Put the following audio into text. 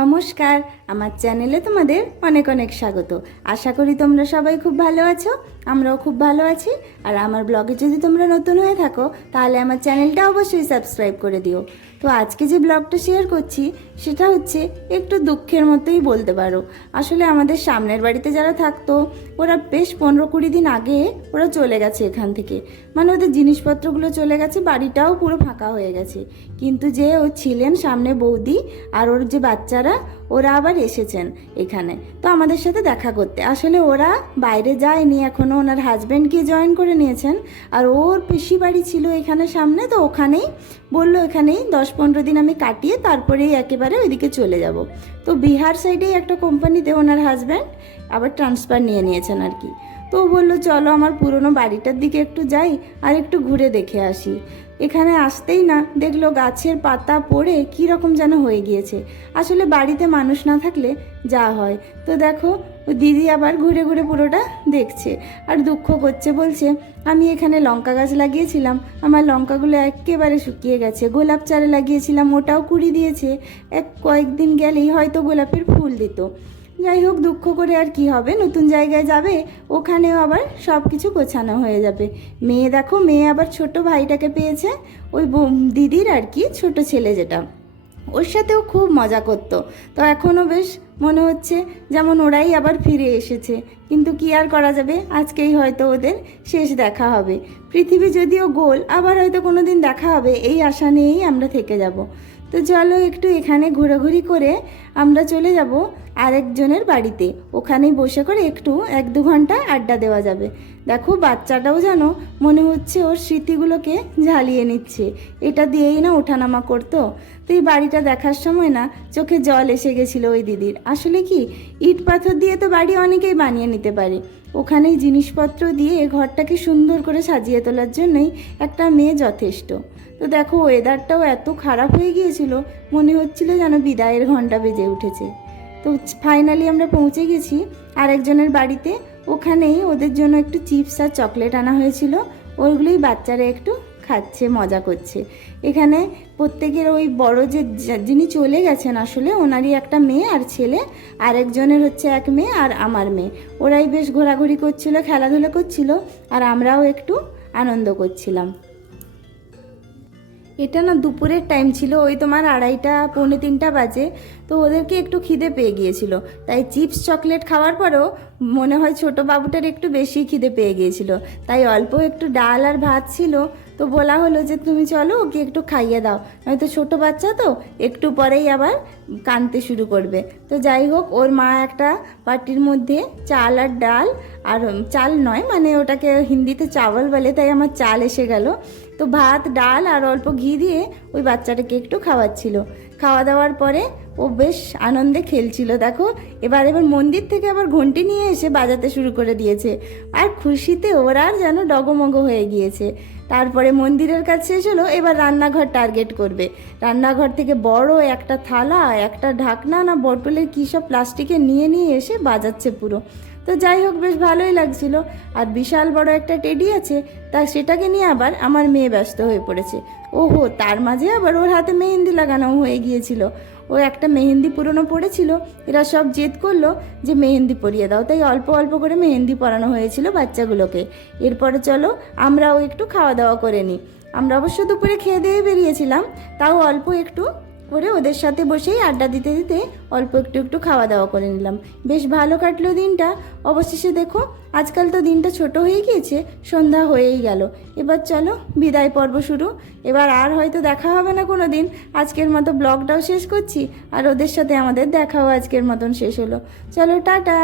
নমস্কার, আমার চ্যানেলে তোমাদের অনেক অনেক স্বাগত। আশা করি তোমরা সবাই খুব ভালো আছো, আমরাও খুব ভালো আছি। আর আমার ব্লগে যদি তোমরা নতুন হয়ে থাকো, তাহলে আমার চ্যানেলটা অবশ্যই সাবস্ক্রাইব করে দিও। তো আজকে যে ব্লগটা শেয়ার করছি সেটা হচ্ছে একটু দুঃখের মতোই বলতে পারো। আসলে আমাদের সামনের বাড়িতে যারা থাকতো, ওরা বেশ পনেরো কুড়ি দিন আগে ওরা চলে গেছে এখান থেকে। মানে ওদের জিনিসপত্রগুলো চলে গেছে, বাড়িটাও পুরো ফাঁকা হয়ে গেছে। কিন্তু যে ও ছিলেন সামনে বৌদি আর ওর যে বাচ্চারা ওরা আবার এসেছেন এখানে। তো আমাদের সাথে দেখা করতে। আসলে ওরা বাইরে যায়নি এখনও ওনার হাজব্যান্ডকে জয়েন করে নিয়েছেন। আর ওর পিসি বাড়ি ছিল এখানে সামনে, তো ওখানেই বলল, এখানেই দশ পনেরো দিন আমি কাটিয়ে তারপরেই একেবারে ওইদিকে চলে যাব। তো বিহার সাইডেই একটা কোম্পানিতে ওনার হাজব্যান্ড আবার ট্রান্সফার নিয়ে নিয়েছেন আর কি। তো বলল, চলো আমার পুরনো বাড়িটার দিকে একটু যাই আর একটু ঘুরে দেখে আসি। এখানে আসতেই না দেখল গাছের পাতা পড়ে রকম যেন হয়ে গিয়েছে। আসলে বাড়িতে মানুষ না থাকলে যা হয়। তো দেখো দিদি আবার ঘুরে ঘুরে পুরোটা দেখছে আর দুঃখ করছে, বলছে, আমি এখানে লঙ্কা গাছ লাগিয়েছিলাম। আমার লঙ্কাগুলো একেবারে শুকিয়ে গেছে। গোলাপ চারা লাগিয়েছিলাম, ওটাও কুড়ি দিয়েছে। এক কয়েকদিন গেলেই হয়তো গোলাপের ফুল দিত। যাই হোক, দুঃখ করে আর কি হবে? নতুন জায়গায় যাবে, ওখানেও আবার সব কিছু গোছানো হয়ে যাবে। মেয়ে দেখো, মেয়ে আবার ছোট ভাইটাকে পেয়েছে, ওই দিদির আর কি, ছোট ছেলে যেটা। ওর সাথেও খুব মজা করতো। তো এখনও বেশ মনে হচ্ছে যেমন ওরাই আবার ফিরে এসেছে। কিন্তু কি আর করা যাবে? আজকেই হয়তো ওদের শেষ দেখা হবে। পৃথিবী যদিও গোল, আবার হয়তো কোনো দিন দেখা হবে, এই আশা নিয়েই আমরা থেকে যাব। তো চলো একটু এখানে ঘোরাঘুরি করে আমরা চলে যাব আরেকজনের বাড়িতে। ওখানেই বসে করে একটু এক দু ঘণ্টা আড্ডা দেওয়া যাবে। দেখো বাচ্চাটাও যেন মনে হচ্ছে ওর স্মৃতিগুলোকে ঝালিয়ে নিচ্ছে। এটা দিয়েই না ওঠানামা করতো। তো এই বাড়িটা দেখার সময় না চোখে জল এসে গেছিল ওই দিদির। আসলে কি, ইট পাথর দিয়ে তো বাড়ি অনেকেই বানিয়ে নিতে পারে। ওখানেই জিনিসপত্র দিয়ে ঘরটাকে সুন্দর করে সাজিয়ে তোলার জন্যই একটা মেয়ে যথেষ্ট। তো দেখো ওয়েদারটাও এত খারাপ হয়ে গিয়েছিল, মনে হচ্ছিল যেন বিদায়ের ঘণ্টা বেজে উঠেছে। তো ফাইনালি আমরা পৌঁছে গেছি, আরেকজনের বাড়িতে। ওখানেই ওদের জন্য একটু চিপস আর চকলেট আনা হয়েছিল। ওইগুলোই বাচ্চারা একটু খাচ্ছে, মজা করছে। এখানে প্রত্যেকের ওই বড় যে, যিনি চলে গেছেন আসলে, ওনারই একটা মেয়ে আর ছেলে। আরেকজনের হচ্ছে এক মেয়ে আর আমার মেয়ে। ওরাই বেশ ঘোরাঘুরি করছিল, খেলাধুলা করছিল, আর আমরাও একটু আনন্দ করছিলাম। এটা না দুপুরের টাইম ছিল, ওই তোমার আড়াইটা, পৌনে তিনটা বাজে, তো ওদেরকে একটু খিদে পেয়ে গিয়েছিল। তাই চিপস, চকলেট খাওয়ার পরেও মনে হয় ছোট বাবুটার একটু বেশি খিদে পেয়ে গিয়েছিল। তাই অল্প একটু ডাল আর ভাত ছিল, তো বলা হলো যে তুমি চলো, ওকে একটু খাইয়ে দাও। হয়তো ছোট বাচ্চা তো, একটু পরেই আবার কানতে শুরু করবে। তো যাই হোক, ওর মা একটা পাটির মধ্যে চাল আর ডাল, আর চাল নয় মানে ওটাকে হিন্দিতে চাওয়াল বলে, তাই আমার চাল এসে গেল। তো ভাত, ডাল আর অল্প ঘি দিয়ে ওই বাচ্চাটাকে একটু খাওয়াচ্ছিল। খাওয়া দাওয়ার পরে ও বেশ আনন্দে খেলছিল, দেখো। এবার এবার মন্দির থেকে আবার ঘন্টি নিয়ে এসে বাজাতে শুরু করে দিয়েছে। আর খুশিতে ওরা আর যেন ডগমগ হয়ে গিয়েছে। তারপরে মন্দিরের কাছে শেষ হলো, এবার রান্নাঘর টার্গেট করবে। রান্নাঘর থেকে বড় একটা থালা, একটা ঢাকনা না বটলের কী সব প্লাস্টিকে নিয়ে নিয়ে এসে বাজাচ্ছে পুরো। তো যাই হোক, বেশ ভালোই লাগছিল। আর বিশাল বড় একটা টেডি আছে, তা সেটাকে নিয়ে আবার আমার মেয়ে ব্যস্ত হয়ে পড়েছে। ওহো, তার মাঝে আবার ওর হাতে মেহেন্দি লাগানো হয়ে গিয়েছিল। ও একটা মেহেন্দি পুরনো পড়েছিল, এরা সব জেদ করল যে মেহেন্দি পরিয়ে দাও। তাই অল্প অল্প করে মেহেন্দি পরানো হয়েছিল বাচ্চাগুলোকে। এরপরে চলো, আমরাও একটু খাওয়া দাওয়া করে নিই। আমরা অবশ্য দুপুরে খেয়ে দিয়ে বেরিয়েছিলাম, তাও অল্প একটু করে ওদের সাথে বসেই আড্ডা দিতে দিতে অল্প একটু একটু খাওয়া দাওয়া করে নিলাম। বেশ ভালো কাটলো দিনটা। অবশেষে দেখো, আজকাল তো দিনটা ছোট হয়ে গিয়েছে, সন্ধ্যা হয়েই গেল। এবার চলো, বিদায় পর্ব শুরু। এবার আর হয়তো দেখা হবে না কোনো দিন আজকের মতো ব্লগটাও শেষ করছি, আর ওদের সাথে আমাদের দেখাও আজকের মতন শেষ হলো। চলো, টাটা!